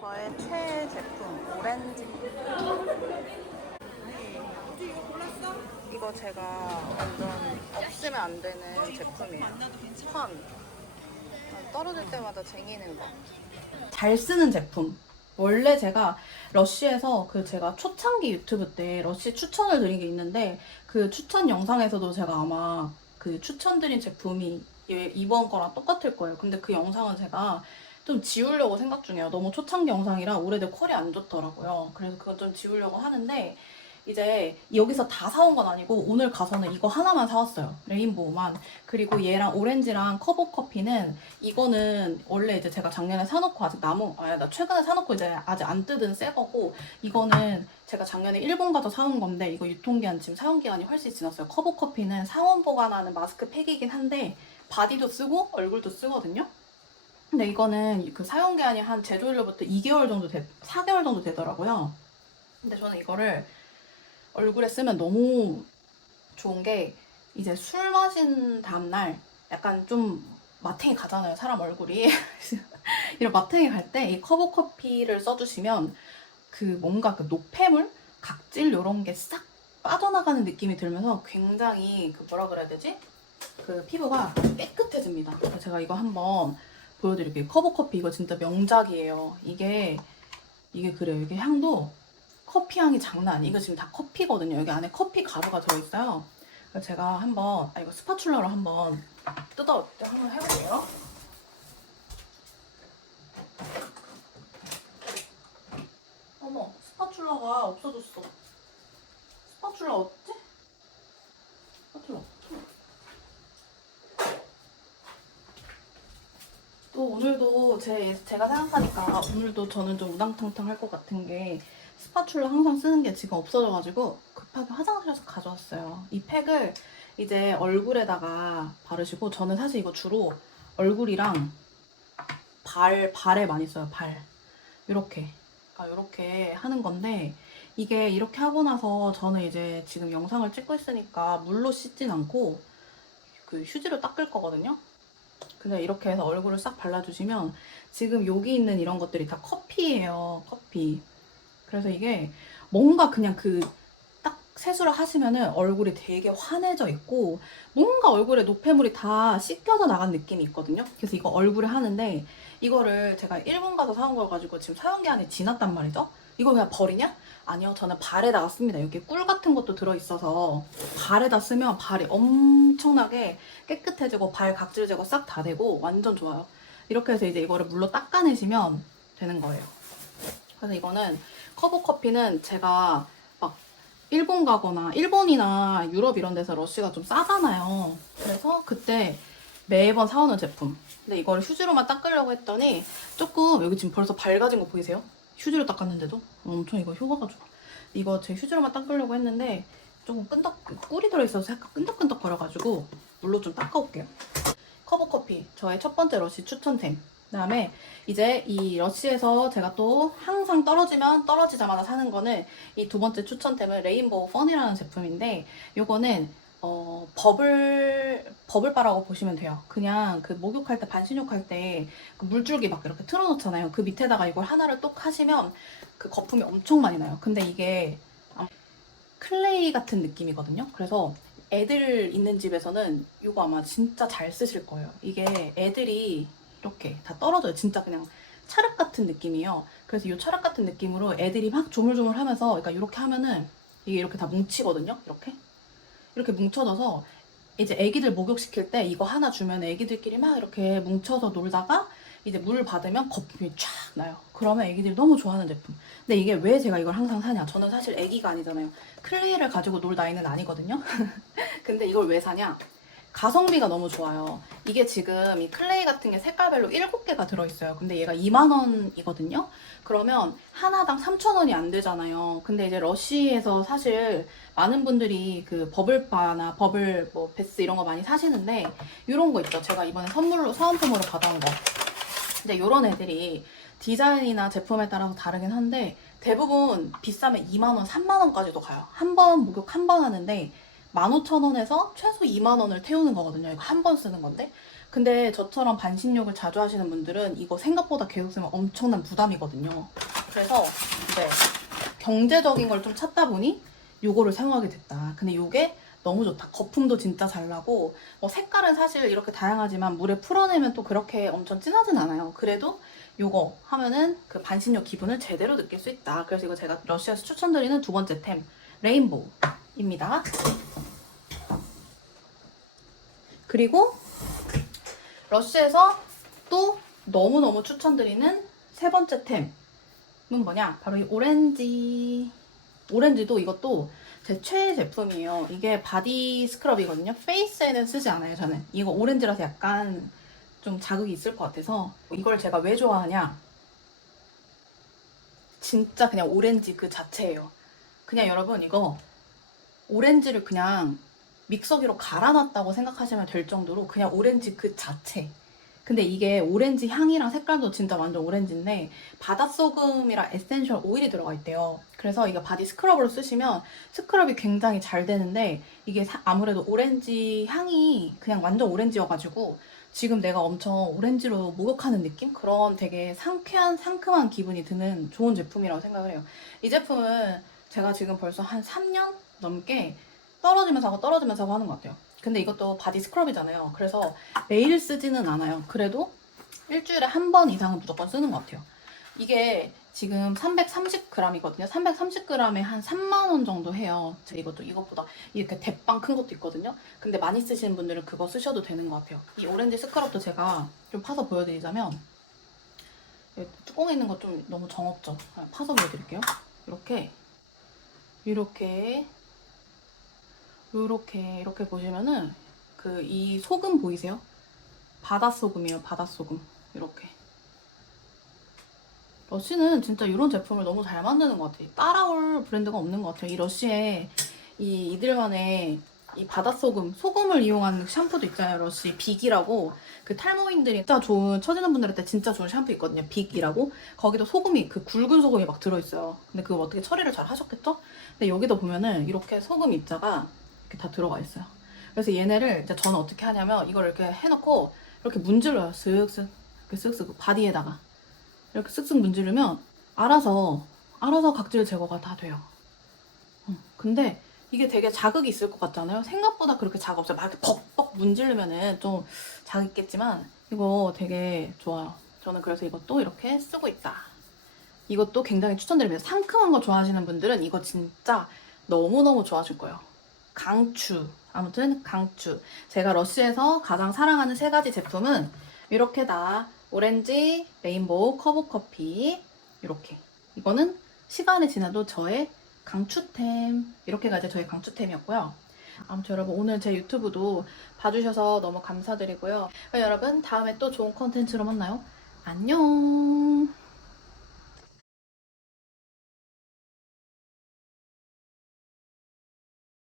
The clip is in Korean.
저의 최애 제품 오렌지. 이거 제가 완전 없으면 안 되는 제품이에요. 펀. 떨어질 때마다 쟁이는 거. 잘 쓰는 제품. 원래 제가 러쉬에서 그 제가 초창기 유튜브 때 러쉬 추천을 드린 게 있는데 그 추천 영상에서도 제가 아마 그 추천드린 제품이 얘- 이번 거랑 똑같을 거예요. 근데 그 영상은 제가 좀 지우려고 생각 중이에요. 너무 초창기 영상이라 오래돼 퀄이 안 좋더라고요. 그래서 그건 좀 지우려고 하는데 이제 여기서 다 사온 건 아니고 오늘 가서는 이거 하나만 사왔어요. 레인보우만. 그리고 얘랑 오렌지랑 커버 커피는 이거는 원래 이제 제가 작년에 사놓고 아직 남은 아야 나 최근에 사놓고 이제 아직 안 뜯은 새 거고 이거는 제가 작년에 일본 가서 사온 건데 이거 유통기한 지금 사용기한이 훨씬 지났어요. 커버 커피는 상온 보관하는 마스크팩이긴 한데 바디도 쓰고 얼굴도 쓰거든요. 근데 이거는 그 사용 기한이 한 제조일로부터 2개월 정도 돼, 4개월 정도 되더라고요. 근데 저는 이거를 얼굴에 쓰면 너무 좋은 게 이제 술 마신 다음날 약간 좀 마탱이 가잖아요. 사람 얼굴이. 이런 마탱이 갈 때 이 커버 커피를 써주시면 그 뭔가 그 노폐물, 각질 이런 게 싹 빠져나가는 느낌이 들면서 굉장히 그 뭐라 그래야 되지? 그 피부가 깨끗해집니다. 그래서 제가 이거 한번 보여드릴게요. 커버 커피 이거 진짜 명작이에요. 이게 이게 그래요. 이게 향도 커피 향이 장난 아니에요. 이거 지금 다 커피거든요. 여기 안에 커피 가루가 들어있어요. 그래서 제가 한번 아 이거 스파츌러로 한번 뜯어 한번 해볼게요. 어머 스파츌러가 없어졌어. 스파츌러 어딨지? 스파츌러. 또 오늘도 제, 제가 생각하니까 오늘도 저는 좀 우당탕탕 할 것 같은 게 스파츌러 항상 쓰는 게 지금 없어져가지고 급하게 화장실에서 가져왔어요. 이 팩을 이제 얼굴에다가 바르시고 저는 사실 이거 주로 얼굴이랑 발, 발에 많이 써요. 발. 이렇게. 그러니까 이렇게 하는 건데 이게 이렇게 하고 나서 저는 이제 지금 영상을 찍고 있으니까 물로 씻진 않고 그 휴지로 닦을 거거든요. 근데 이렇게 해서 얼굴을 싹 발라주시면 지금 여기 있는 이런 것들이 다 커피예요. 커피. 그래서 이게 뭔가 그냥 그 딱 세수를 하시면은 얼굴이 되게 환해져 있고 뭔가 얼굴에 노폐물이 다 씻겨져 나간 느낌이 있거든요. 그래서 이거 얼굴에 하는데 이거를 제가 일본 가서 사온 걸 가지고 지금 사용 기한이 지났단 말이죠. 이거 그냥 버리냐? 아니요, 저는 발에다가 씁니다. 여기 꿀 같은 것도 들어있어서 발에다 쓰면 발이 엄청나게 깨끗해지고 발 각질 제거 싹 다 되고 완전 좋아요. 이렇게 해서 이제 이거를 물로 닦아내시면 되는 거예요. 그래서 이거는 커버 커피는 제가 막 일본 가거나 일본이나 유럽 이런 데서 러쉬가 좀 싸잖아요. 그래서 그때 매번 사오는 제품. 근데 이거를 휴지로만 닦으려고 했더니 조금 여기 지금 벌써 밝아진 거 보이세요? 휴지로 닦았는데도 엄청 이거 효과가 좋아. 이거 제 휴지로만 닦으려고 했는데 조금 끈덕 꿀이 들어있어서 약간 끈덕끈덕 거려가지고 물로 좀 닦아올게요. 커버 커피 저의 첫 번째 러쉬 추천템. 그다음에 이제 이 러쉬에서 제가 또 항상 떨어지면 떨어지자마자 사는 거는 이 두 번째 추천템은 레인보우 펀이라는 제품인데 요거는 어, 버블 버블바라고 보시면 돼요. 그냥 그 목욕할 때 반신욕할 때 그 물줄기 막 이렇게 틀어놓잖아요. 그 밑에다가 이걸 하나를 똑 하시면 그 거품이 엄청 많이 나요. 근데 이게 아마 클레이 같은 느낌이거든요. 그래서 애들 있는 집에서는 이거 아마 진짜 잘 쓰실 거예요. 이게 애들이 이렇게 다 떨어져요. 진짜 그냥 찰흙 같은 느낌이에요. 그래서 이 찰흙 같은 느낌으로 애들이 막 조물조물 하면서 그러니까 이렇게 하면은 이게 이렇게 다 뭉치거든요. 이렇게 이렇게 뭉쳐져서 이제 애기들 목욕시킬 때 이거 하나 주면 애기들끼리 막 이렇게 뭉쳐서 놀다가 이제 물 받으면 거품이 쫙 나요. 그러면 애기들이 너무 좋아하는 제품. 근데 이게 왜 제가 이걸 항상 사냐? 저는 사실 애기가 아니잖아요. 클레이를 가지고 놀 나이는 아니거든요. 근데 이걸 왜 사냐? 가성비가 너무 좋아요. 이게 지금 이 클레이 같은 게 색깔별로 7개가 들어있어요. 근데 얘가 2만원이거든요. 그러면 하나당 3,000원이 안 되잖아요. 근데 이제 러쉬에서 사실 많은 분들이 그 버블바나 버블 뭐 베스 이런 거 많이 사시는데 이런 거 있죠. 제가 이번에 선물로 사은품으로 받아온 거. 근데 이런 애들이 디자인이나 제품에 따라서 다르긴 한데 대부분 비싸면 2만 원, 3만 원까지도 가요. 한 번 목욕 한 번 하는데 15,000원에서 최소 2만원을 태우는 거거든요. 이거 한 번 쓰는 건데. 근데 저처럼 반신욕을 자주 하시는 분들은 이거 생각보다 계속 쓰면 엄청난 부담이거든요. 그래서 이제 경제적인 걸 좀 찾다 보니 요거를 사용하게 됐다. 근데 요게 너무 좋다. 거품도 진짜 잘 나고 뭐 색깔은 사실 이렇게 다양하지만 물에 풀어내면 또 그렇게 엄청 진하진 않아요. 그래도 요거 하면은 그 반신욕 기분을 제대로 느낄 수 있다. 그래서 이거 제가 러시아에서 추천드리는 두 번째 템 레인보우입니다. 그리고 러쉬에서 또 너무너무 추천드리는 세 번째 템은 뭐냐? 바로 이 오렌지. 오렌지도 이것도 제 최애 제품이에요. 이게 바디 스크럽이거든요. 페이스에는 쓰지 않아요, 저는. 이거 오렌지라서 약간 좀 자극이 있을 것 같아서 이걸 제가 왜 좋아하냐? 진짜 그냥 오렌지 그 자체예요. 그냥 여러분 이거 오렌지를 그냥 믹서기로 갈아놨다고 생각하시면 될 정도로 그냥 오렌지 그 자체. 근데 이게 오렌지 향이랑 색깔도 진짜 완전 오렌지인데 바닷소금이랑 에센셜 오일이 들어가 있대요. 그래서 이거 바디 스크럽으로 쓰시면 스크럽이 굉장히 잘 되는데 이게 사- 아무래도 오렌지 향이 그냥 완전 오렌지여가지고 지금 내가 엄청 오렌지로 목욕하는 느낌? 그런 되게 상쾌한 상큼한 기분이 드는 좋은 제품이라고 생각을 해요. 이 제품은 제가 지금 벌써 한 3년 넘게 떨어지면서 하고 떨어지면서 하고 하는 것 같아요. 근데 이것도 바디 스크럽이잖아요. 그래서 매일 쓰지는 않아요. 그래도 일주일에 한 번 이상은 무조건 쓰는 것 같아요. 이게 지금 330g이거든요. 330g에 한 3만원 정도 해요. 이것도 이것보다 이렇게 대빵 큰 것도 있거든요. 근데 많이 쓰시는 분들은 그거 쓰셔도 되는 것 같아요. 이 오렌지 스크럽도 제가 좀 파서 보여드리자면 뚜껑에 있는 거 좀 너무 정없죠? 아, 파서 보여드릴게요. 이렇게 이렇게 요렇게 이렇게 보시면은 그 이 소금 보이세요? 바닷소금이에요 바닷소금. 이렇게. 러쉬는 진짜 이런 제품을 너무 잘 만드는 것 같아요. 따라올 브랜드가 없는 것 같아요. 이 러쉬에 이 이들만의 이 바닷소금 소금을 이용한 샴푸도 있잖아요 러쉬. 빅이라고. 그 탈모인들이 진짜 좋은 처지는 분들한테 진짜 좋은 샴푸 있거든요 빅이라고. 거기도 소금이 그 굵은 소금이 막 들어있어요. 근데 그거 어떻게 처리를 잘 하셨겠죠? 근데 여기도 보면은 이렇게 소금 입자가 이렇게 다 들어가 있어요. 그래서 얘네를 이제 저는 어떻게 하냐면 이걸 이렇게 해놓고 이렇게 문질러요. 쓱쓱 이렇게 쓱쓱 바디에다가 이렇게 쓱쓱 문지르면 알아서 알아서 각질 제거가 다 돼요. 음, 근데 이게 되게 자극이 있을 것 같잖아요. 생각보다 그렇게 자극 없어요. 막 이렇게 벅벅 문지르면은 좀 자극 있겠지만 이거 되게 좋아요. 저는 그래서 이것도 이렇게 쓰고 있다. 이것도 굉장히 추천드립니다. 상큼한 거 좋아하시는 분들은 이거 진짜 너무너무 좋아하실 거예요. 강추. 아무튼 강추. 제가 러쉬에서 가장 사랑하는 세 가지 제품은 이렇게 다 오렌지, 레인보우, 커브 커피 이렇게. 이거는 시간이 지나도 저의 강추템. 이렇게가 이제 저의 강추템이었고요. 아무튼 여러분 오늘 제 유튜브도 봐주셔서 너무 감사드리고요. 여러분 다음에 또 좋은 컨텐츠로 만나요. 안녕.